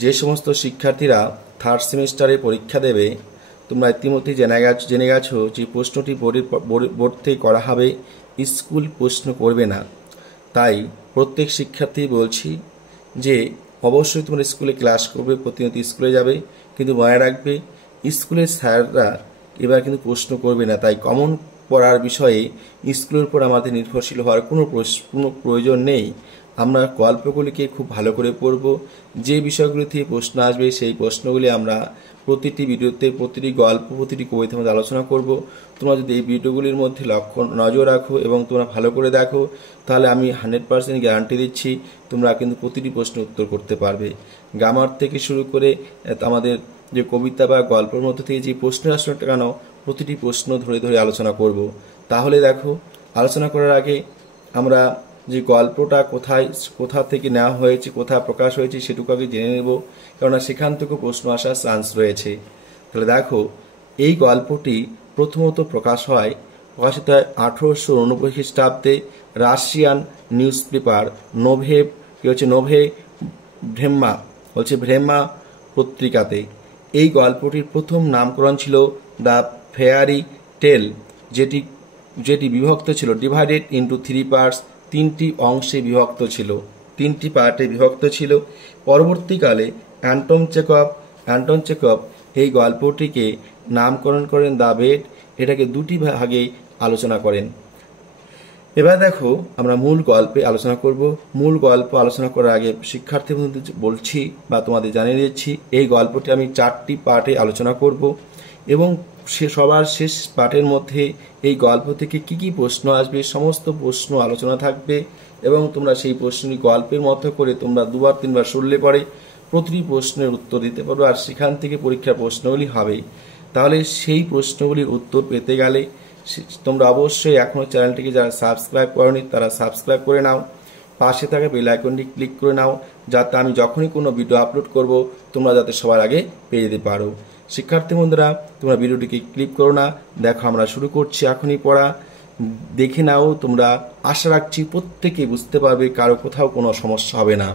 যে সমস্ত শিক্ষার্থীরা থার্ড সেমিস্টারে পরীক্ষা দেবে, তোমরা ইতিমধ্যে জেনে গেছো যে প্রশ্নটি বোর্ড থেকে করা হবে, স্কুল প্রশ্ন করবে না। তাই প্রত্যেক শিক্ষার্থী বলছি যে অবশ্যই তোমরা স্কুলে ক্লাস করবে, প্রতিনিয়ত স্কুলে যাবে, কিন্তু মনে রাখবে স্কুলের স্যাররা এবার কিন্তু প্রশ্ন করবে না। তাই কমন পড়ার বিষয়ে স্কুলের উপর আমাদের নির্ভরশীল হওয়ার কোনো প্রয়োজন নেই। আমরা গল্পগুলিকে খুব ভালো করে পড়ব, যে বিষয়গুলি থেকে প্রশ্ন আসবে সেই প্রশ্নগুলি আমরা প্রতিটি ভিডিওতে, প্রতিটি গল্প, প্রতিটি কবিতার মধ্যে আলোচনা করব। তোমরা যদি এই ভিডিওগুলির মধ্যে নজর রাখো এবং তোমরা ভালো করে দেখো, তাহলে আমি 100% গ্যারান্টি দিচ্ছি তোমরা কিন্তু প্রতিটি প্রশ্নের উত্তর করতে পারবে। গ্রামার থেকে শুরু করে আমাদের যে কবিতা বা গল্পের মধ্যে থেকে যে প্রশ্নের আসলে কেন, প্রতিটি প্রশ্ন ধরে ধরে আলোচনা করব। তাহলে দেখো, আলোচনা করার আগে আমরা যে গল্পটা কোথা থেকে নেওয়া হয়েছে, কোথায় প্রকাশ হয়েছে সেটুকু আগে জেনে নেব, কেননা সেখান থেকে প্রশ্ন আসার চান্স রয়েছে। তাহলে দেখো, এই গল্পটি প্রথমত প্রকাশিত হয় 1889 খ্রিস্টাব্দে রাশিয়ান নিউজ পেপার নোভে ভ্রেমা পত্রিকাতে। এই গল্পটির প্রথম নামকরণ ছিল দ্য ফেয়ারি টেল, যেটি বিভক্ত ছিল ডিভাইডেড ইন্টু 3 পার্টস, 3টি অংশে বিভক্ত ছিল, 3টি পার্টে বিভক্ত ছিল। পরবর্তীকালে অ্যান্টন চেকভ এই গল্পটিকে নামকরণ করেন দ্য বেড, এটাকে 2টি ভাগে আলোচনা করেন। এবার দেখো, আমরা মূল গল্পে আলোচনা করব। মূল গল্প আলোচনা করার আগে শিক্ষার্থী বন্ধুদের বলছি বা তোমাদের জানিয়ে দিচ্ছি, এই গল্পটি আমি 4টি পার্টে আলোচনা করব এবং সবার শেষ পার্টের মধ্যে এই গল্প থেকে কি কি প্রশ্ন আসবে সমস্ত প্রশ্ন আলোচনা থাকবে এবং তোমরা সেই প্রশ্নটি গল্পের মতো করে তোমরা 2-3বার শুনলে পরে প্রতিটি প্রশ্নের উত্তর দিতে পারবে, আর সেখান থেকে পরীক্ষার প্রশ্নগুলি হবে। তাহলে সেই প্রশ্নগুলির উত্তর পেতে গেলে তোমরা অবশ্যই এখনও চ্যানেলটিকে যারা সাবস্ক্রাইব করোনি তারা সাবস্ক্রাইব করে নাও, পাশে থাকা বেল আইকনটি ক্লিক করে নাও, যাতে আমি যখনই কোনো ভিডিও আপলোড করব তোমরা যাতে সবার আগে পেয়ে যেতে পারো। শিক্ষার্থী বন্ধুরা, তোমরা ভিডিওটিকে ক্লিক করো না, দেখো আমরা শুরু করছি এখনই পড়া। দেখে নাও তোমরা, আশা রাখছি প্রত্যেকে বুঝতে পারবে, কারো কোথাও কোনো সমস্যা হবে না।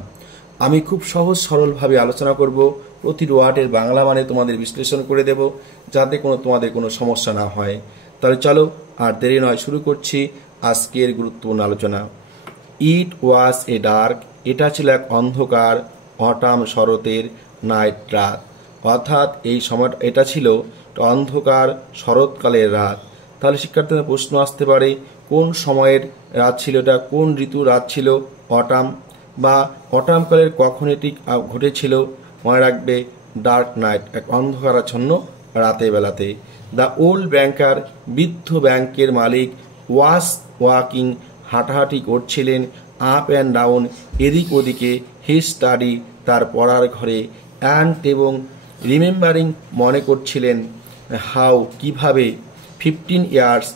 আমি খুব সহজ সরলভাবে আলোচনা করব, প্রতি ওয়ার্ডের বাংলা মানে তোমাদের বিশ্লেষণ করে দেব, যাতে তোমাদের কোনো সমস্যা না হয়। তাহলে চলো আর দেরি নয়, শুরু করছি আজকের গুরুত্বপূর্ণ আলোচনা। ইট ওয়াজ এ ডার্ক, এটা ছিল এক অন্ধকার অটাম শরতের নাইট রাত, অর্থাৎ এটা ছিল অন্ধকার শরৎকালের রাত। তাহলে শিক্ষার্থীদের প্রশ্ন আসতে পারে, কোন সময়ের রাত ছিল এটা, কোন ঋতুর রাত ছিল? অটাম বা অটামকালের কখন এটি ঘটেছিল? মনে রাখবে, ডার্ক নাইট, এক অন্ধকারাচ্ছন্ন রাতের বেলাতে। দ্য ওল্ড ব্যাংকার, বৃদ্ধ ব্যাংকের মালিক, ওয়াজ ওয়াকিং, হাঁটাহাঁটি করছিলেন, আপ অ্যান্ড ডাউন, এদিক ওদিকে, হি স্টাডি, তার পড়ার ঘরে, অ্যান্ড এবং রিমেম্বারিং, মনে করছিলেন, হাউ, কিভাবে, 15 ইয়ার্স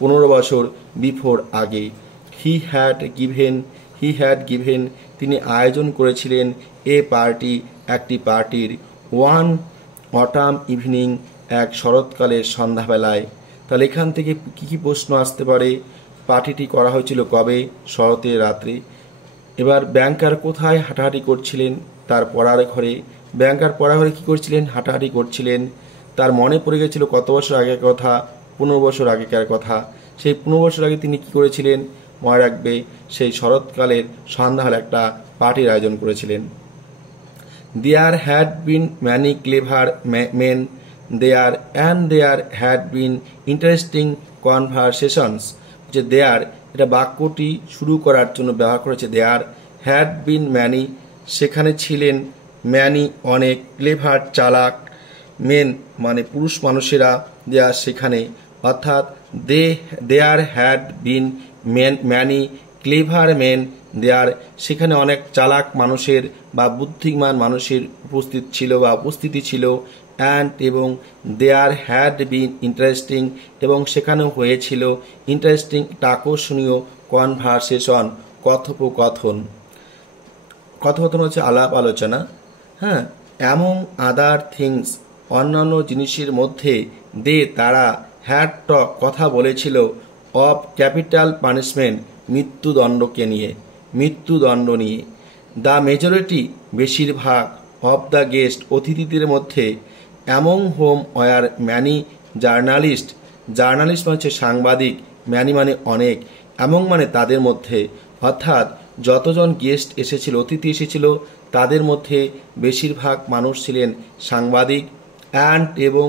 15 বছর, বিফোর, আগে, হি হ্যাড গিভেন, তিনি আয়োজন করেছিলেন, এ পার্টি, একটি পার্টির, ওয়ান অটাম ইভিনিং, এক শরৎকালের সন্ধ্যাবেলায়। তাহলে এখান থেকে কী কী প্রশ্ন আসতে পারে? পার্টিটি করা হয়েছিল কবে? শরতের রাত্রে। এবার ব্যাংকার কোথায় হাঁটাহাঁটি করছিলেন? তার পড়ার ঘরে। ব্যাংকার পড়ার ঘরে কী করছিলেন? হাঁটাহাঁটি করছিলেন। তার মনে পড়ে গেছিল কত বছর আগের কথা? 15 বছর আগেকার কথা। সেই 15 বছর আগে তিনি কী করেছিলেন? মনে রাখবে, সেই শরৎকালের সন্ধ্যাবেলা একটা পার্টির আয়োজন করেছিলেন। There had been many clever men there and there had been interesting conversations. যে দেয়ার, এটা বাক্যটি শুরু করার জন্য ব্যবহার করেছে দেয়ার। হ্যাড বিন ম্যানি, সেখানে ছিলেন, ম্যানি অনেক, ক্লেভার চালাক, মেন মানে পুরুষ মানুষেরা, দেয়ার সেখানে, অর্থাৎ there had been many clever men there, সেখানে অনেক চালাক মানুষের বা বুদ্ধিমান মানুষের উপস্থিতি ছিল, অ্যান্ড এবং দেয়ার হ্যাড বিন ইন্টারেস্টিং, এবং সেখানেও হয়েছিল ইন্টারেস্টিং, আকর্ষণীয়, কনভারসেশন, কথোপকথন হচ্ছে আলাপ আলোচনা। হ্যাঁ, অ্যামং আদার থিংস, অন্যান্য জিনিসের মধ্যে, তারা, হ্যাড টক, কথা বলেছিল, অফ ক্যাপিটাল পানিশমেন্ট, মৃত্যুদণ্ড নিয়ে। দ্য মেজরিটি বেশিরভাগ অফ দ্য গেস্ট অতিথিদের মধ্যে among whom were many journalist, journalist মানে হচ্ছে সাংবাদিক, ম্যানি মানে অনেক, অ্যামং মানে তাদের মধ্যে, অর্থাৎ যতজন গেস্ট এসেছিল, অতিথি এসেছিল তাদের মধ্যে বেশিরভাগ মানুষ ছিলেন সাংবাদিক, অ্যান্ড এবং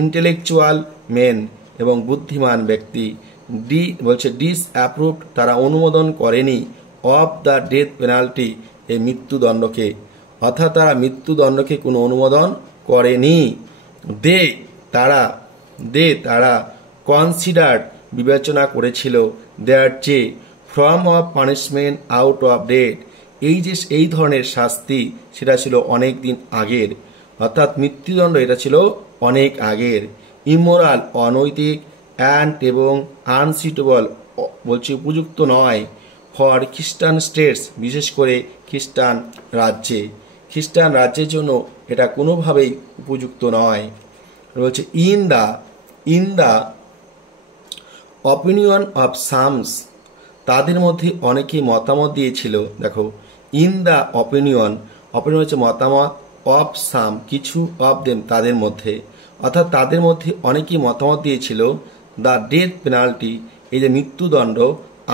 ইন্টেলেকচুয়াল মেন এবং বুদ্ধিমান ব্যক্তি। ডিসঅ্যাপ্রুভড তারা অনুমোদন করেনি, অফ দ্য ডেথ পেনাল্টি এই মৃত্যুদণ্ডকে, অর্থাৎ তারা মৃত্যুদণ্ডকে কোনো অনুমোদন করেনি। তারা কনসিডার্ড বিবেচনা করেছিল দেয়ার চেয়ে form of punishment out of date এই ধরনের শাস্তি সেটা ছিল অনেক দিন আগের, অর্থাৎ মৃত্যুদণ্ড এটা ছিল অনেক আগের। ইমোরাল অনৈতিক, অ্যান্ড এবং আনসুটেবল বলছে উপযুক্ত নয়, ফর খ্রিস্টান স্টেটস বিশেষ করে খ্রিস্টান রাজ্যের জন্য এটা কোনোভাবেই উপযুক্ত নয়। বলছে in the opinion of some তাদের মধ্যে অনেকেই মতামত দিয়েছিল। দেখো, ইন দ্য অপিনিয়ন হচ্ছে মতামত, অফ সাম কিছু, অফ দেম তাদের মধ্যে, অর্থাৎ তাদের মধ্যে অনেকেই মতামত দিয়েছিল দ্য ডেথ পেনাল্টি এই যে মৃত্যুদণ্ড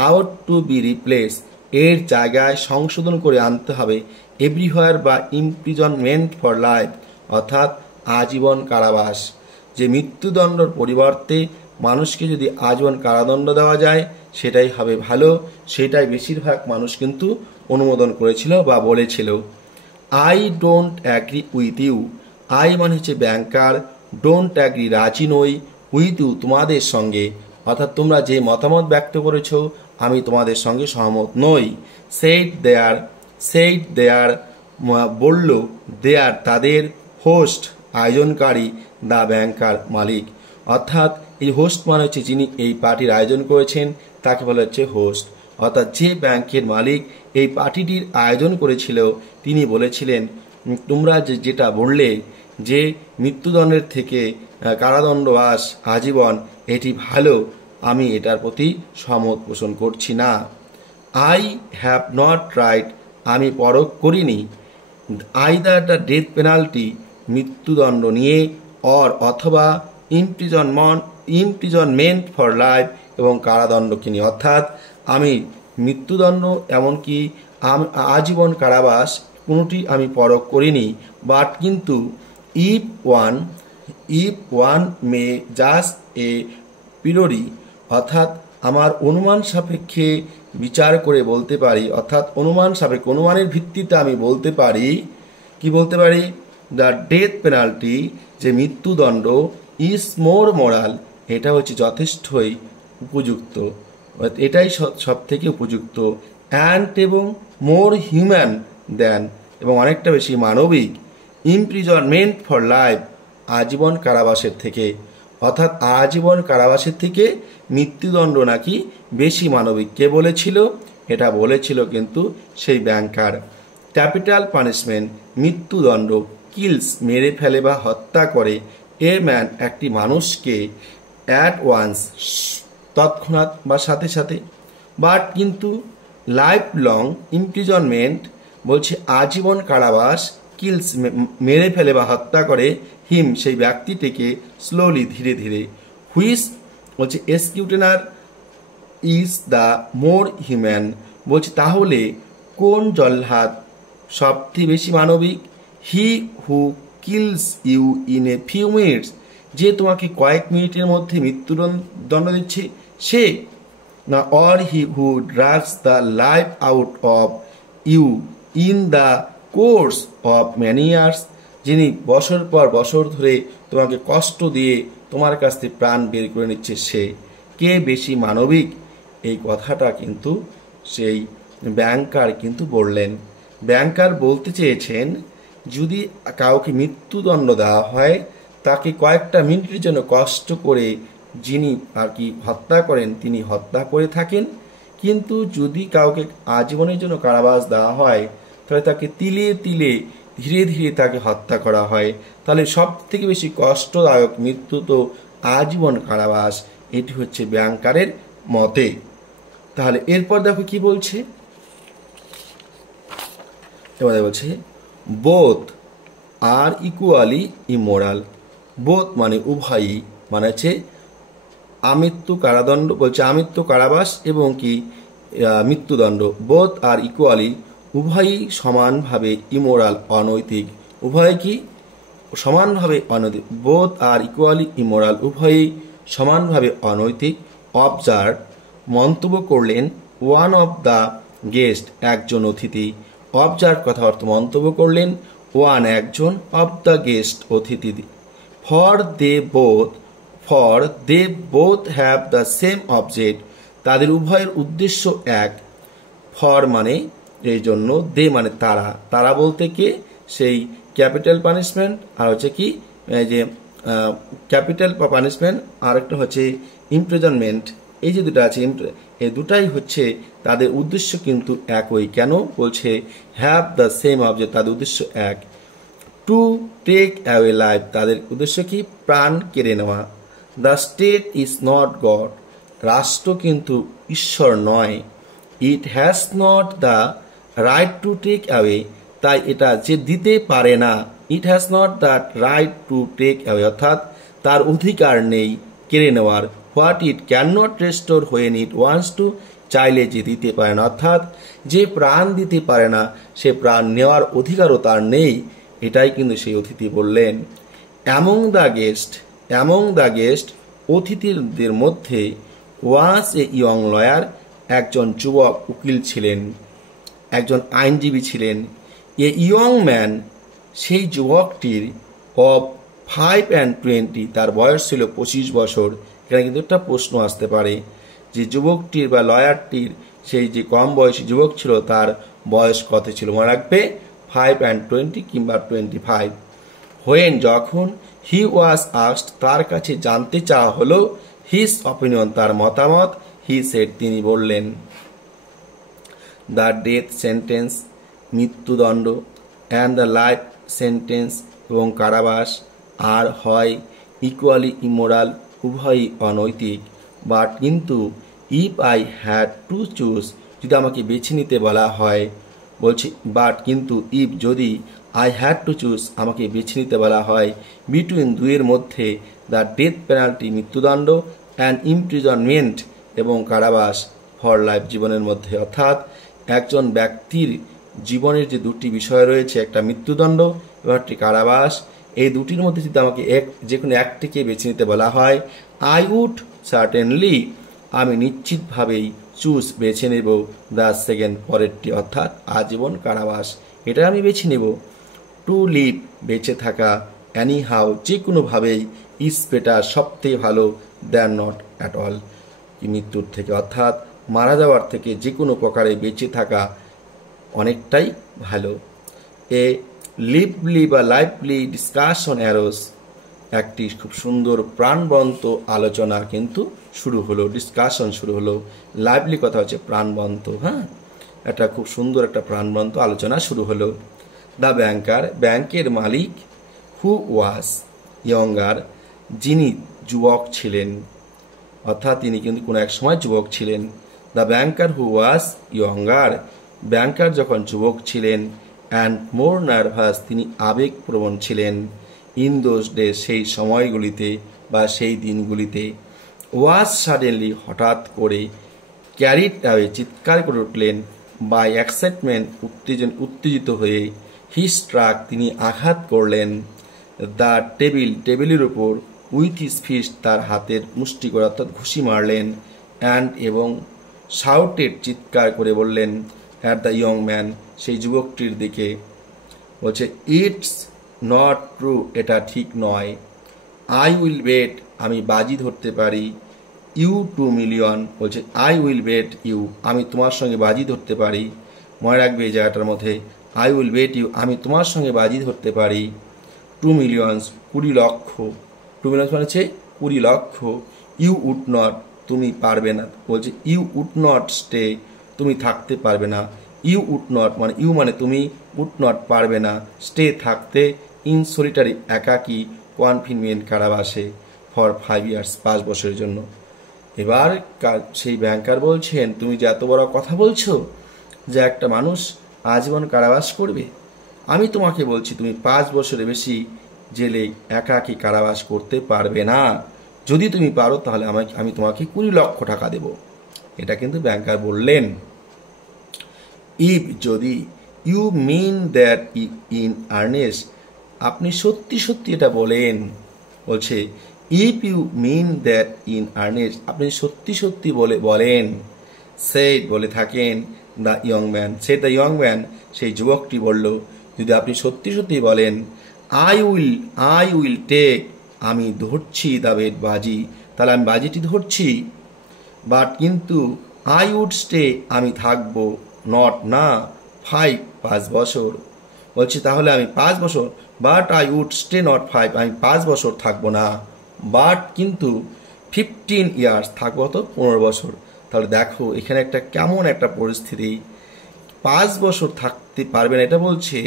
আউট টু বি রিপ্লেস এর জায়গায় সংশোধন করে আনতে হবে এভরিহোয়ার বা ইমপ্রিজনমেন্ট ফর লাইফ অর্থাৎ আজীবন কারাবাস। যে মৃত্যুদণ্ডর পরিবর্তে মানুষকে যদি আজীবন কারাদণ্ড দেওয়া যায় সেটাই হবে ভালো, সেটাই বেশিরভাগ মানুষ কিন্তু অনুমোদন করেছিল বা বলেছিল। I don't agree with you, I মানে হচ্ছে ব্যাংকার, ডোন্ট অ্যাগ্রি রাজি নই, উইথ ইউ তোমাদের সঙ্গে, অর্থাৎ তোমরা যে মতামত ব্যক্ত করেছো আমি তোমাদের সঙ্গে সহমত নই। সেইড দেয়ার বলল, দেয়ার তাদের, হোস্ট আয়োজনকারী, দ্য ব্যাংকার মালিক, অর্থাৎ এই হোস্ট মানে হচ্ছে যিনি এই পার্টির আয়োজন করেছেন তাকে বলা হচ্ছে হোস্ট, অর্থাৎ যে ব্যাংকের মালিক এই পার্টিটির আয়োজন করেছিল তিনি বলেছিলেন তোমরা যেটা বললে যে মৃত্যুদণ্ডের থেকে কারাদণ্ডবাস আজীবন এটি ভালো, আমি এটার প্রতি সহমত পোষণ করছি না। আই হ্যাভ নট রাইট আমি পরখ করিনি, আইদার দ্য ডেথ পেনাল্টি মৃত্যুদণ্ড নিয়ে, অথবা ইমপ্রিজনমেন্ট ফর লাইফ এবং কারাদণ্ডকে নিয়ে, অর্থাৎ আমি মৃত্যুদণ্ড এমনকি আজীবন কারাবাস কোনোটি আমি পরখ করিনি, বাট কিন্তু if one May just a পিরোরি অর্থাৎ আমার অনুমান সাপেক্ষে বিচার করে বলতে পারি, অর্থাৎ অনুমানের ভিত্তিতে আমি বলতে পারি, কি বলতে পারি, দ্য ডেথ পেনাল্টি যে মৃত্যুদণ্ড ইজ মোর মোরাল এটা হচ্ছে যথেষ্টই উপযুক্ত, এটাই সব থেকে উপযুক্ত, অ্যান্ড এবং মোর হিউম্যান দেন এবং অনেকটা বেশি মানবিক, ইমপ্রিজনমেন্ট ফর লাইফ আজীবন কারাবাসের থেকে, অর্থাৎ আজীবন কারাবাসের থেকে মৃত্যুদণ্ড নাকি বেশি মানবিক। কে বলেছিল? এটা বলেছিল কিন্তু সেই ব্যাংকার। ক্যাপিটাল পানিশমেন্ট মৃত্যুদণ্ড, কিলস মেরে ফেলে বা হত্যা করে, এ ম্যান একটি মানুষকে, অ্যাট ওয়ান্স তৎক্ষণাৎ বা সাথে সাথে, বাট কিন্তু লাইফ লং ইমপ্রিজনমেন্ট বলছে আজীবন কারাবাস, কিলস মেরে ফেলে বা হত্যা করে, হিম সেই ব্যক্তিটিকে, স্লোলি ধীরে ধীরে, হুইচ বলছে executor is the more human বলছে তাহলে কোন জল্লাদ সবথেকে বেশি মানবিক, he who kills you in a few minutes যে তোমাকে কয়েক মিনিটের মধ্যে মৃত্যুদণ্ড দিচ্ছে সে, না or he who drags the life out of you in the course of many years যিনি বছর পর বছর ধরে তোমাকে কষ্ট দিয়ে তোমার কাছ থেকে প্রাণ বের করে নিচ্ছে সে, কে বেশি মানবিক এই কথাটা কিন্তু সেই ব্যাংকার কিন্তু বললেন। ব্যাংকার বলতে চেয়েছেন যদি কাউকে মৃত্যুদণ্ড দেওয়া হয় তাকে কয়েকটা মিনিটের জন্য কষ্ট করে যিনি আর কি হত্যা করেন তিনি হত্যা করে থাকেন, কিন্তু যদি কাউকে আজীবনের জন্য কারাবাস দেওয়া হয় তাহলে তাকে তিলে তিলে ধীরে ধীরে তাকে হত্যা করা হয়, তাহলে সব থেকে বেশি কষ্টদায়ক মৃত্যু তো আজীবন কারাবাস, এটি হচ্ছে ব্যাংকারের মতে। তাহলে এরপর দেখো কি বলছে, এবারে বলছে both are equally immoral. Both মানে উভয়ই, মানে হচ্ছে আমৃত্যু কারাদণ্ড, বলছে আমৃত্যু কারাবাস এবং কি মৃত্যুদণ্ড। বোথ আর ইকুয়ালি, উভয়ই সমানভাবে ইমোরাল, অনৈতিক। উভয় কি সমানভাবে অনৈতিক। বোথ আর ইকুয়ালি ইমোরাল, উভয়ই সমানভাবে অনৈতিক। অবজার্ভ, মন্তব্য করলেন ওয়ান অফ দ্য গেস্ট, একজন অতিথি। অবজার্ভ কথা অর্থ মন্তব্য করলেন, ওয়ান একজন, অফ দ্য গেস্ট অতিথি। For they both have the same object, তাদের উভয়ের উদ্দেশ্য এক। ফর মানে এই জন্য, দে মানে তারা, তারা বলতে কে, সেই ক্যাপিটাল পানিশমেন্ট আর হচ্ছে কি যে ক্যাপিটাল পানিশমেন্ট আর একটা হচ্ছে ইমপ্রিজনমেন্ট। এই যে দুটো আছে, এই দুটাই হচ্ছে তাদের উদ্দেশ্য কিন্তু একই। কেন বলছে হ্যাভ দ্য সেম অবজেক্ট, তাদের উদ্দেশ্য এক। টু টেক অ্যাওয়ে লাইফ, তাদের উদ্দেশ্য কি প্রাণ কেড়ে নেওয়া। The state is not God, রাষ্ট্র কিন্তু ঈশ্বর নয়। It has not the right to take away, তাই এটা যে দিতে পারে না। It has not the right to take away, অর্থাৎ তার অধিকার নেই কেড়ে নেওয়ার। What it can not restore when it wants to, চাইলে যে দিতে পারে না, অর্থাৎ যে প্রাণ দিতে পারে না সে প্রাণ নেওয়ার অধিকারও তার নেই। এটাই কিন্তু সেই অতিথি বললেন। অ্যামং দ্য গেস্ট, অতিথিদের মধ্যে ওয়াজ এ ইয়ং লয়ার, একজন যুবক উকিল ছিলেন, একজন আইনজীবী ছিলেন। এ ইয়ং ম্যান, সেই যুবকটির, অফ 25, তার বয়স ছিল 25 বছর। এখানে কিন্তু একটা প্রশ্ন আসতে পারে যে যুবকটির বা লয়ারটির, সেই যে কম বয়সী যুবক ছিল তার বয়স কত ছিল, মনে রাখবে 5 কিংবা 25। হোয়েন যখন, হি ওয়াজ আস্কড, তার কাছে জানতে চাওয়া হলো, হিজ অপিনিয়ন, তার মতামত, হি সেড, তিনি বললেন। দ্য ডেথ সেন্টেন্স, মৃত্যুদণ্ড, অ্যান্ড দ্য লাইফ সেন্টেন্স, এবং কারাবাস, আর হয় ইকুয়ালি ইমোরাল, উভয়ই অনৈতিক। বাট কিন্তু, if I had to choose, যদি আমাকে বেছে নিতে বলা হয়, বলছি বাট কিন্তু, ইফ যদি, আই হ্যাড টু চুজ আমাকে বেছে নিতে বলা হয়, বিটুইন দুইয়ের মধ্যে, দ্য ডেথ পেনাল্টি মৃত্যুদণ্ড, অ্যান্ড ইমপ্রিজনমেন্ট এবং কারাবাস, ফর লাইফ জীবনের মধ্যে, অর্থাৎ একজন ব্যক্তির জীবনের যে দুটি বিষয় রয়েছে, একটা মৃত্যুদণ্ড এবং একটি কারাবাস, এই দুটির মধ্যে যদি আমাকে যে কোনো একটিকে বেছে নিতে বলা হয়, আই উড সার্টেনলি, আমি নিশ্চিতভাবেই চুজ বেছে নেব দ্য সেকেন্ড, পরেরটি, অর্থাৎ আজীবন কারাবাস, এটা আমি বেছে নেব। টু লিভ, বেঁচে থাকা, অ্যানি হাউ, যে কোনোভাবেই, ইজ বেটার, সবথেকে ভালো, দ্যান নট অ্যাট অল, মৃত্যুর থেকে, অর্থাৎ মারা যাওয়ার থেকে যে কোনো প্রকারে বেঁচে থাকা অনেকটাই ভালো। এ লিভলি বা লাইভলি ডিসকাশন অ্যারোস, একটি খুব সুন্দর প্রাণবন্ত আলোচনা কিন্তু শুরু হলো, ডিসকাশন শুরু হলো। লাইভলি কথা হচ্ছে প্রাণবন্ত, হ্যাঁ, একটা খুব সুন্দর একটা প্রাণবন্ত আলোচনা শুরু হলো। দ্য ব্যাংকার, ব্যাংকের মালিক, হু ওয়াজ ইয়ঙ্গার, যিনি যুবক ছিলেন, অর্থাৎ তিনি কিন্তু কোনো এক সময় যুবক ছিলেন। The banker who was younger, ব্যাংকার যখন যুবক ছিলেন, অ্যান্ড মোর নার্ভাস, তিনি আবেগপ্রবণ ছিলেন। ইন দোজ ডেজ, সেই সময়গুলিতে বা সেই দিনগুলিতে। ওয়াজ সাডেনলি, হঠাৎ করে। ক্যারিড অ্যাওয়ে, চিৎকার করে উঠলেন। বাই এক্সাইটমেন্ট, উত্তেজিত হয়ে। হি স্ট্রাক, তিনি আঘাত করলেন। দ্য টেবিল, টেবিলের উপর। উইথ হিজ ফিস্ট, তার হাতের মুষ্টি করে, অর্থাৎ ঘুষি মারলেন। অ্যান্ড এবং শাউটেড, চিৎকার করে বললেন। অ্যাট দ্য ইয়ং ম্যান, সেই যুবকটির দিকে, বলছে ইটস নট ট্রু, এটা ঠিক নয়। আই উইল বেট, আমি বাজি ধরতে পারি। ইউ 2 মিলিয়ন, বলছে আই উইল বেট ইউ, আমি তোমার সঙ্গে বাজি ধরতে পারি। মনে রাখবে এই জায়গাটার মধ্যে, আই উইল বেট ইউ, আমি তোমার সঙ্গে বাজি ধরতে পারি। 2 মিলিয়ন, 20 লক্ষ। 2 মিলিয়ন মানে হচ্ছে 20 লক্ষ। ইউ উড নট, তুমি পারবে না, বলছে ইউ উড নট স্টে, তুমি থাকতে পারবে না। ইউ উড নট মানে, ইউ মানে তুমি, উড নট পারবে না, স্টে থাকতে, ইন সলিটারি একাকী, কনফিনমেন্ট কারাবাসে, ফর 5 ইয়ার্স 5 বছরের জন্য। এবার সেই ব্যাংকার বলছেন, তুমি যে এত বড় কথা বলছো যে একটা মানুষ আজীবন কারাবাস করবে? আমি তোমাকে বলছি তুমি 5 বছরের বেশি জেলে একাকী কারাবাস করতে পারবে না। যদি তুমি পারো তাহলে আমি তোমাকে 20 লক্ষ টাকা দেব। এটা কিন্তু ব্যাংকার বললেন। ইফ যদি you mean that in earnest, আপনি সত্যি সত্যি এটা বলেন, বলছে if you mean that in earnest, আপনি সত্যি সত্যি বলেন, সেড বলে থাকেন the young man, said the young man, সেই যুবকটি বলল, যদি আপনি সত্যি সত্যি বলেন, আই উইল টেক, আমি ধরছি দ্য বেট, বাজি, তাহলে আমি বাজিটি ধরছি, বাট কিন্তু আই উড স্টে, আমি থাকবো, নট না, 5 বছর, বলছি তাহলে আমি 5 বছর, but I would stay not 5, আমি 5 বছর থাকবো না, বাট কিন্তু 15 ইয়ার্স থাকবো, তো 15 বছর। তাহলে দেখো এখানে একটা কেমন একটা পরিস্থিতি, 5 বছর থাকতে পারবেন এটা বলছে,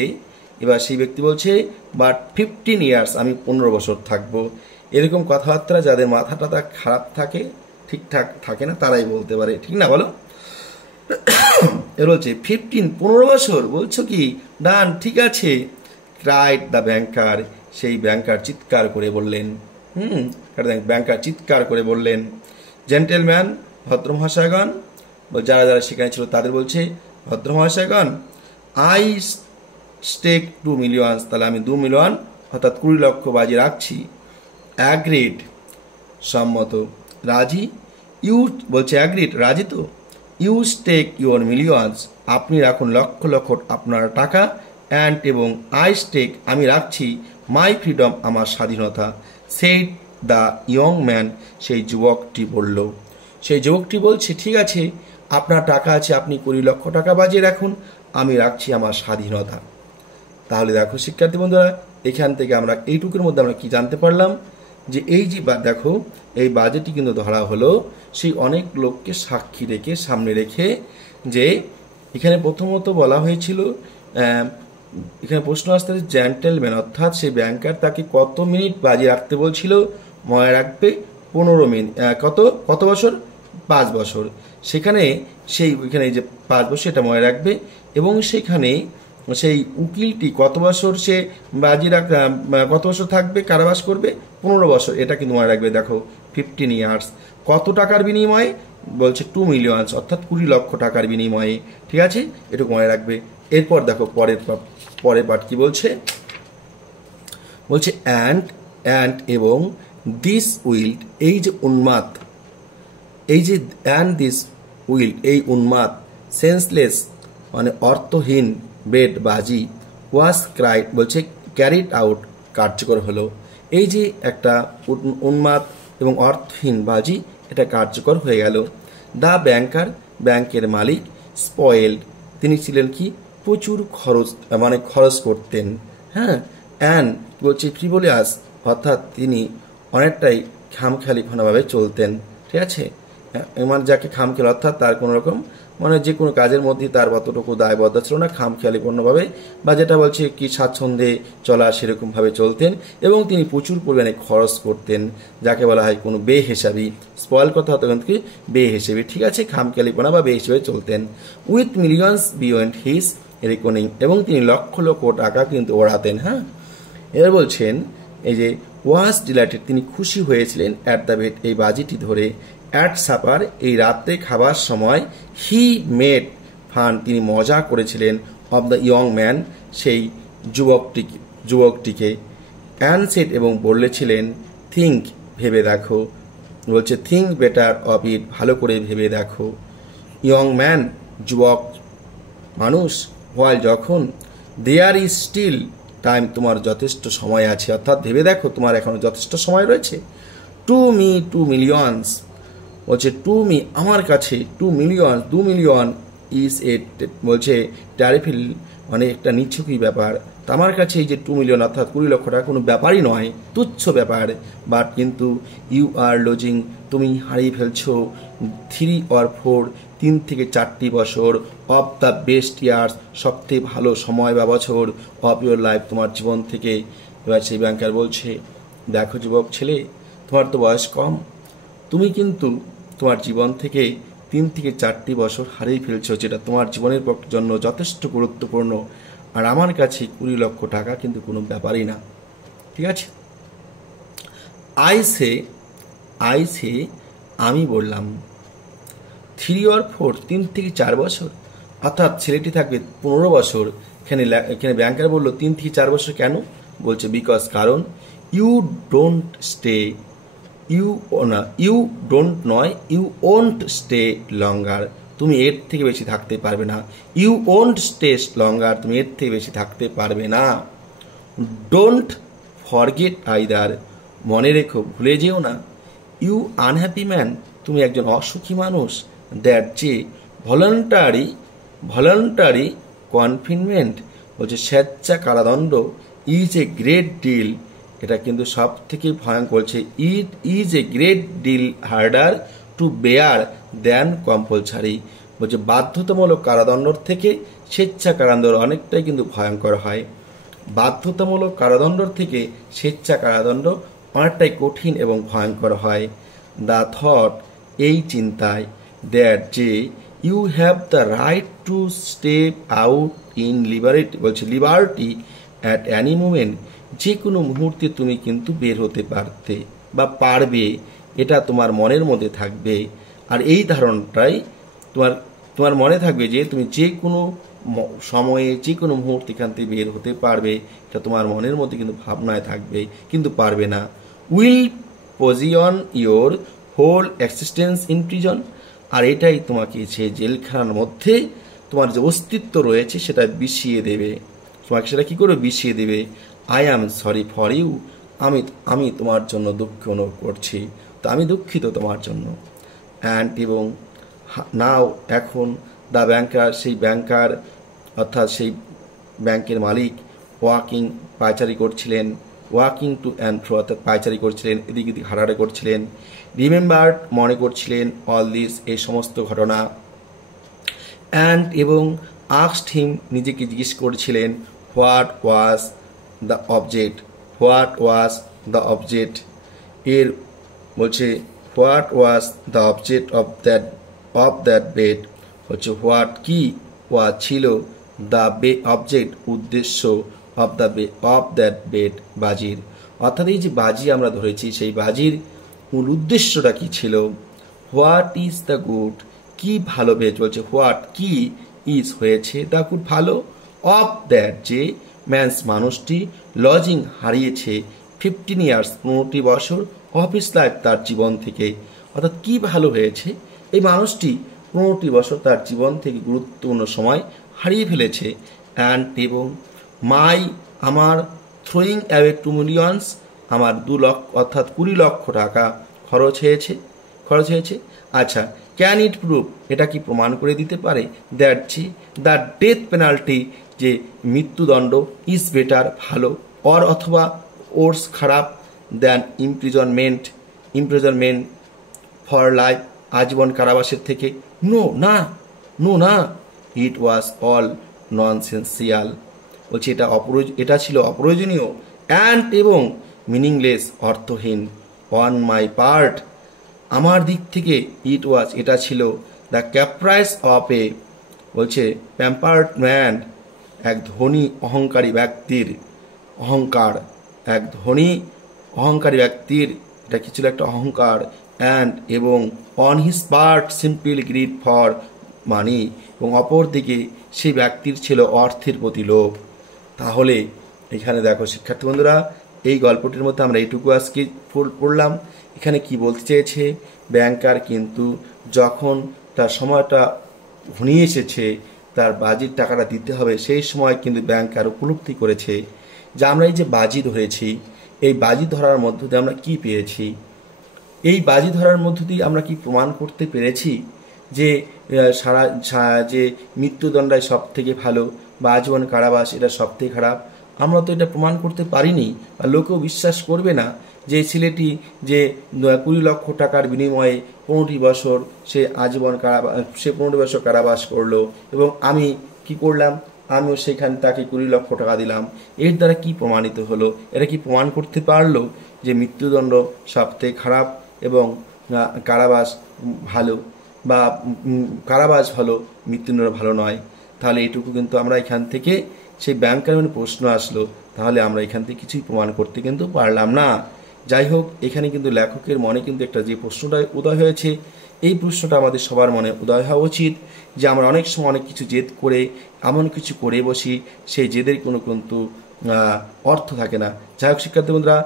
এবার সেই ব্যক্তি বলছে বাট 15 ইয়ার্স, আমি 15 বছর থাকবো। এরকম কথাবার্তা যাদের মাথাটা খারাপ থাকে, ঠিকঠাক থাকে না, তারাই বলতে পারে, ঠিক না বলো? এর বলছে 15 বছর, বলছো কি? ডান, ঠিক আছে। ক্রাইড দ্য ব্যাংকার, সেই ব্যাংকার চিৎকার করে বললেন, ব্যাংকার চিৎকার করে বললেন, জেন্টেলম্যান, ভদ্রমহাশয়গণ, যারা যারা সেখানে ছিল তাদের বলছে, ভদ্রমহাশয়গণ, আই স্টেক 2 মিলিয়ন, তাহলে আমি 2 মিলিয়ন অর্থাৎ 20 লক্ষ বাজি রাখছি। অ্যাগ্রিড, সম্মত, রাজি, ইউ বলছে অ্যাগ্রিড, রাজি তো, ইউ স্টেক ইউর মিলিয়নস, আপনি রাখুন লক্ষ লক্ষ আপনার টাকা, অ্যান্ড এবং আই স্টেক, আমি রাখছি মাই ফ্রিডম, আমার স্বাধীনতা, সেড দ্য ইয়ং ম্যান, সেই যুবকটি বলল। সেই যুবকটি বলছে ঠিক আছে, আপনার টাকা আছে, আপনি 20 লক্ষ টাকা বাজিয়ে রাখুন, আমি রাখছি আমার স্বাধীনতা। তাহলে দেখো শিক্ষার্থী বন্ধুরা, এখান থেকে আমরা এইটুকুর মধ্যে আমরা কি জানতে পারলাম, যে এই যে দেখো এই বাজেটটি কিন্তু ধরা হলো সেই অনেক লোককে সাক্ষী রেখে, সামনে রেখে, যে এখানে প্রথমত বলা হয়েছিল, এখানে প্রশ্ন আসতে জেন্টেলম্যান অর্থাৎ সেই ব্যাংকার তাকে কত মিনিট বাজি রাখতে বলছিল, মনে রাখবে 15 মিনিট, কত বছর? 5 বছর। সেখানে এখানে যে 5 বছর এটা মনে রাখবে, এবং সেখানে সেই উকিলটি কত বছর সে কত বছর থাকবে, কারাবাস করবে? 15 বছর, এটা কিন্তু মনে রাখবে। দেখো 15 ইয়ার্স, কত টাকার বিনিময়ে? বলছে 2 মিলিয়নস অর্থাৎ 20 লক্ষ টাকার বিনিময়ে, ঠিক আছে, এটুকু মনে রাখবে। এরপর দেখো পরের পার্ট কি বলছে, বলছে অ্যান্ড এবং দিস উইল্ড, এই যে উন্মাদ, এই যে অ্যান্ড দিস উইল্ড, এই উন্মাদ, সেন্সলেস মানে অর্থহীন বেড বাজি, ওয়াজ ক্রাইড, বলছে ক্যারিড আউট, কার্যকর হলো। এই যে একটা উন্মাদ এবং অর্থহীন বাজি, এটা কার্যকর হয়ে গেল। দ্য ব্যাংকার, ব্যাংকের মালিক, স্পয়েলড, তিনি ছিলেন কি? প্রচুর খরচ করতেন। হ্যাঁ, অ্যান্ড বলছে ফ্রিভোলিয়াস, অর্থাৎ তিনি অনেকটাই খামখেয়ালিভাবে চলতেন, ঠিক আছে, মানে যাকে খামখেয়াল অর্থাৎ তার কোনো রকম মানে যে কোনো কাজের মধ্যে তার অতটুকু দায়বদ্ধতা ছিল না, খামখেয়ালিপূর্ণভাবে বা যেটা বলছে কি স্বাচ্ছন্দ্যে চলা সেরকমভাবে চলতেন, এবং তিনি প্রচুর পরিমাণে খরচ করতেন, যাকে বলা হয় কোনো বেহিসাবি। স্পয়েল কথা হতো কিন্তু কি? বেহিসাবি, ঠিক আছে, খামখেয়ালিপনা বা বেহিসাবে চলতেন। With millions beyond his reckoning, এবং তিনি লক্ষ লক্ষ টাকা কিন্তু ওড়াতেন। হ্যাঁ, এবার বলছেন এই যে ওয়াজ ডিলাইটেড, তিনি খুশি হয়েছিলেন, অ্যাট দ্য বেট, এই বাজিটি ধরে, অ্যাট সাপার, এই রাত্রে খাবার সময়, হি মেড ফান, তিনি মজা করেছিলেন, অব দ্য ইয়ং ম্যান, সেই যুবকটিকে, অ্যান্ড সেড, এবং বলেছিলেন, থিঙ্ক, ভেবে দেখো, বলছে থিঙ্ক বেটার অফ ইট, ভালো করে ভেবে দেখো, ইয়ং ম্যান, যুবক মানুষ, হোয়াইল, যখন, দেয়ার ইজ স্টিল টাইম, তোমার যথেষ্ট সময় আছে, অর্থাৎ ভেবে দেখো তোমার এখনো যথেষ্ট সময় রয়েছে। টু মি 2 মিলিয়নস, বলছে টু মি, আমার কাছে, 2 মিলিয়ন, 2 মিলিয়ন ইজ এ, বলছে ট্যারিফিল, মানে একটা নিচ্ছকই ব্যাপার, আমার কাছে এই যে 2 মিলিয়ন অর্থাৎ 20 লক্ষ টাকা কোনো ব্যাপারই নয়, তুচ্ছ ব্যাপার। বাট কিন্তু ইউ আর লজিং, তুমি হারিয়ে ফেলছো 3 or 4, 3 থেকে 4টি বছর, অফ দ্য বেস্ট ইয়ার্স, সবথেকে ভালো সময় বা বছর, অফ ইউর লাইফ, তোমার জীবন থেকে। এবার সেই ব্যাংকার বলছে, দেখো যুবক ছেলে, তোমার তো বয়স কম, তুমি কিন্তু তোমার জীবন থেকে 3 থেকে 4টি বছর হারিয়ে ফেলছো, যেটা তোমার জীবনের জন্য যথেষ্ট গুরুত্বপূর্ণ। আর আমার কাছে 20 লক্ষ টাকা কিন্তু কোনো ব্যাপারই না। ঠিক আছে, আই সে আমি বললাম 3 or 4, 3 থেকে 4 বছর, অর্থাৎ ছেলেটি থাকবে 15 বছর। এখানে ব্যাংকার বললো 3 থেকে 4 বছর কেন? বলছে বিকজ, কারণ you don't stay, you don't নয়, ইউ ওন্ট স্টে লঙ্গার, তুমি এর থেকে বেশি থাকতে পারবে না। ইউ ওন্ট স্টে লঙ্গার, তুমি এর থেকে বেশি থাকতে পারবে না। ডোন্ট ফরগেট আইদার, মনে রেখো, ভুলে যেও না। ইউ আনহ্যাপি ম্যান, তুমি একজন অসুখী মানুষ। দ্যাট, যে ভলান্টারি কনফিনমেন্ট, বলছে স্বেচ্ছা কারাদণ্ড, ইজ এ গ্রেট ডিল, এটা কিন্তু সব থেকে ভয়ঙ্কর। বলছে it is a great deal harder to bear than compulsory, বলছে বাধ্যতামূলক কারাদণ্ডর থেকে স্বেচ্ছা কারাদণ্ড অনেকটাই কিন্তু ভয়ঙ্কর হয়। বাধ্যতামূলক কারাদণ্ডর থেকে স্বেচ্ছা কারাদণ্ড অনেকটাই কঠিন এবং ভয়ঙ্কর হয়। দ্য থট, এই চিন্তায়, দ্যাট, যে you have the right to step out in liberty, বলছে লিবার্টি অ্যাট অ্যানি মোমেন্ট, যে কোনো মুহূর্তে তুমি কিন্তু বের হতে পারতে বা পারবে, এটা তোমার মনের মধ্যে থাকবে। আর এই ধারণাটাই তোমার মনে থাকবে যে তুমি যে কোনো সময়ে যে কোনো মুহূর্তে এখান থেকে বের হতে পারবে, এটা তোমার মনের মধ্যে কিন্তু ভাবনায় থাকবে, কিন্তু পারবে না। Will position your whole existence in prison, আর এটাই তোমাকে সে জেলখানার মধ্যে তোমার যে অস্তিত্ব রয়েছে সেটা বিষিয়ে দেবে। তোমাকে সেটা কি করবে? বিষিয়ে দেবে। I am sorry for you, আমি তোমার জন্য দুঃখ অনুভব করছি, তো আমি দুঃখিত তোমার জন্য। অ্যান্ড, এবং নাও, এখন, দ্য ব্যাংকার, সেই ব্যাংকার অর্থাৎ সেই ব্যাংকের মালিক, পায়চারি করছিলেন, ওয়াকিং টু অ্যান্ড ফ্রো, অর্থাৎ পায়চারি করছিলেন, এদিক এদিক হাঁটাহাঁটি করছিলেন। রিমেম্বার্ড, মনে করছিলেন, অল দিস, এই সমস্ত ঘটনা। অ্যান্ড, এবং আস্কড হিম, নিজেকে জিজ্ঞেস করছিলেন, হোয়াট ওয়াজ দ্য অবজেক্ট, এর বলছে what was the object of that bed, হচ্ছে হোয়াট, কি, ওয়াজ ছিল, দ্য অবজেক্ট, উদ্দেশ্য, অফ দ্যাট বেড, বাজির। অর্থাৎ এই যে বাজি আমরা ধরেছি, সেই বাজির মূল উদ্দেশ্যটা কি ছিল? হোয়াট ইজ দ্য গুড, কি ভালো বেজ, বলছে হোয়াট, কি, ইজ হয়েছে, দ্য গুড ভালো, অফ দ্যাট, যে ম্যানস মানুষটি, লজিং হারিয়েছে, 15 years 15টি বছর, অফ হিজ লাইফ তার জীবন থেকে। অর্থাৎ কি ভালো হয়েছে? এই মানুষটি 15টি বছর তার জীবন থেকে গুরুত্বপূর্ণ সময় হারিয়ে ফেলেছে। অ্যান্ড, এবং আমার থ্রোয়িং অ্যাওয়ে 2 millions, আমার 2 লক্ষ অর্থাৎ 20 লক্ষ টাকা খরচ হয়েছে। আচ্ছা, ক্যান ইট প্রুভ, এটা কি প্রমাণ করে দিতে পারে? দ্যাট, যে দ্য ডেথ পেনাল্টি, যে মৃত্যুদণ্ড, ইজ বেটার, ভালো, অর, অথবা, ওর্স, খারাপ, দ্যান ইমপ্রিজনমেন্ট ফর লাইফ, আজীবন কারাবাসের থেকে। নো না, ইট ওয়াজ অল ননসেন্সিয়াল, বলছে এটা ছিল অপ্রয়োজনীয়, অ্যান্ড, এবং মিনিংলেস, অর্থহীন, অন মাই পার্ট, আমার দিক থেকে, ইট ওয়াজ, এটা ছিল, দ্য ক্যাপ্রাইস অফ এ, বলছে প্যাম্পার্ড ম্যান, এক ধনী অহংকারী ব্যক্তির অহংকার, এক ধনী অহংকারী ব্যক্তির, এটা কি ছিল? একটা অহংকার। অ্যান্ড, এবং on his part simple grid for money, এবং অপর দিকে সেই ব্যক্তির ছিল অর্থের প্রতি লোভ। তাহলে এখানে দেখো শিক্ষার্থী বন্ধুরা, এই গল্পটির মধ্যে আমরা এইটুকু আজকে পড়লাম। এখানে কি বলতে চেয়েছে? ব্যাংকার কিন্তু যখন তার সময়টা ঘনিয়ে এসেছে, তার বাজির টাকাটা দিতে হবে, সেই সময় কিন্তু ব্যাংকার উপলব্ধি করেছে যে আমরা এই যে বাজি ধরেছি, এই বাজি ধরার মধ্য দিয়ে আমরা কি পেয়েছি? এই বাজি ধরার মধ্য দিয়ে আমরা কি প্রমাণ করতে পেরেছি যে যে মৃত্যুদণ্ডায় সব থেকে ভালো বা আজীবন কারাবাস এটা সব থেকে খারাপ? আমরা তো এটা প্রমাণ করতে পারিনি, বা লোকেও বিশ্বাস করবে না যে ছেলেটি যে 20 লক্ষ টাকার বিনিময়ে 15টি বছর সে আজীবন সে 15টি বছর কারাবাস করলো, এবং আমি কি করলাম? আমিও সেখানে তাকে 20 লক্ষ টাকা দিলাম। এর দ্বারা কি প্রমাণিত হলো? এটা কি প্রমাণ করতে পারলো যে মৃত্যুদণ্ড সব থেকে খারাপ এবং কারাবাস ভালো? বা কারাবাস ভালো, মৃত্যুদণ্ড ভালো নয়, তাহলে এইটুকু কিন্তু আমরা এখান থেকে সেই ব্যাংকার প্রশ্ন আসলো, তাহলে আমরা এখান থেকে কিছুই প্রমাণ করতে কিন্তু পারলাম না। যাই হোক, এখানে কিন্তু লেখকের মনে কিন্তু একটা যে প্রশ্নটা উদয় হয়েছে, এই প্রশ্নটা আমাদের সবার মনে উদয় হওয়া উচিত যে আমরা অনেক সময় অনেক কিছু জেদ করে এমন কিছু করে বসি, সেই জেদের কোনো কিন্তু অর্থ থাকে না। যাই হোক শিক্ষার্থী বন্ধুরা,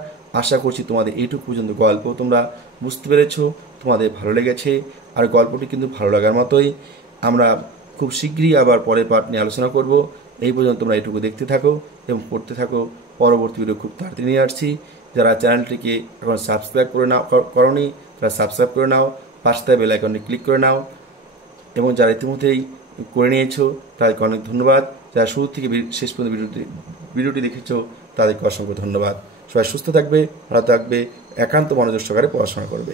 আশা করছি তোমাদের এইটুকু পর্যন্ত গল্প তোমরা বুঝতে পেরেছো, তোমাদের ভালো লেগেছে। আর গল্পটি কিন্তু ভালো লাগার মতোই। আমরা খুব শীঘ্রই আবার পরের পার্ট নিয়ে আলোচনা করব। এই পর্যন্ত তোমরা এইটুকু দেখতে থাকো এবং পড়তে থাকো। পরবর্তী ভিডিও খুব তাড়াতাড়ি নিয়ে আসছি। যারা চ্যানেলটিকে এখন সাবস্ক্রাইব করে নাও করনি, তারা সাবস্ক্রাইব করে নাও, পাশে বেল আইকনে ক্লিক করে নাও, এবং যারা ইতিমধ্যেই করে নিয়েছো তাদেরকে অনেক ধন্যবাদ। যারা শুরু থেকে শেষ পর্যন্ত ভিডিওটি দেখেছো তাদেরকে অসংখ্য ধন্যবাদ। সবাই সুস্থ থাকবে, ভালো থাকবে, একান্ত মনোযোগ সহকারে পড়াশোনা করবে।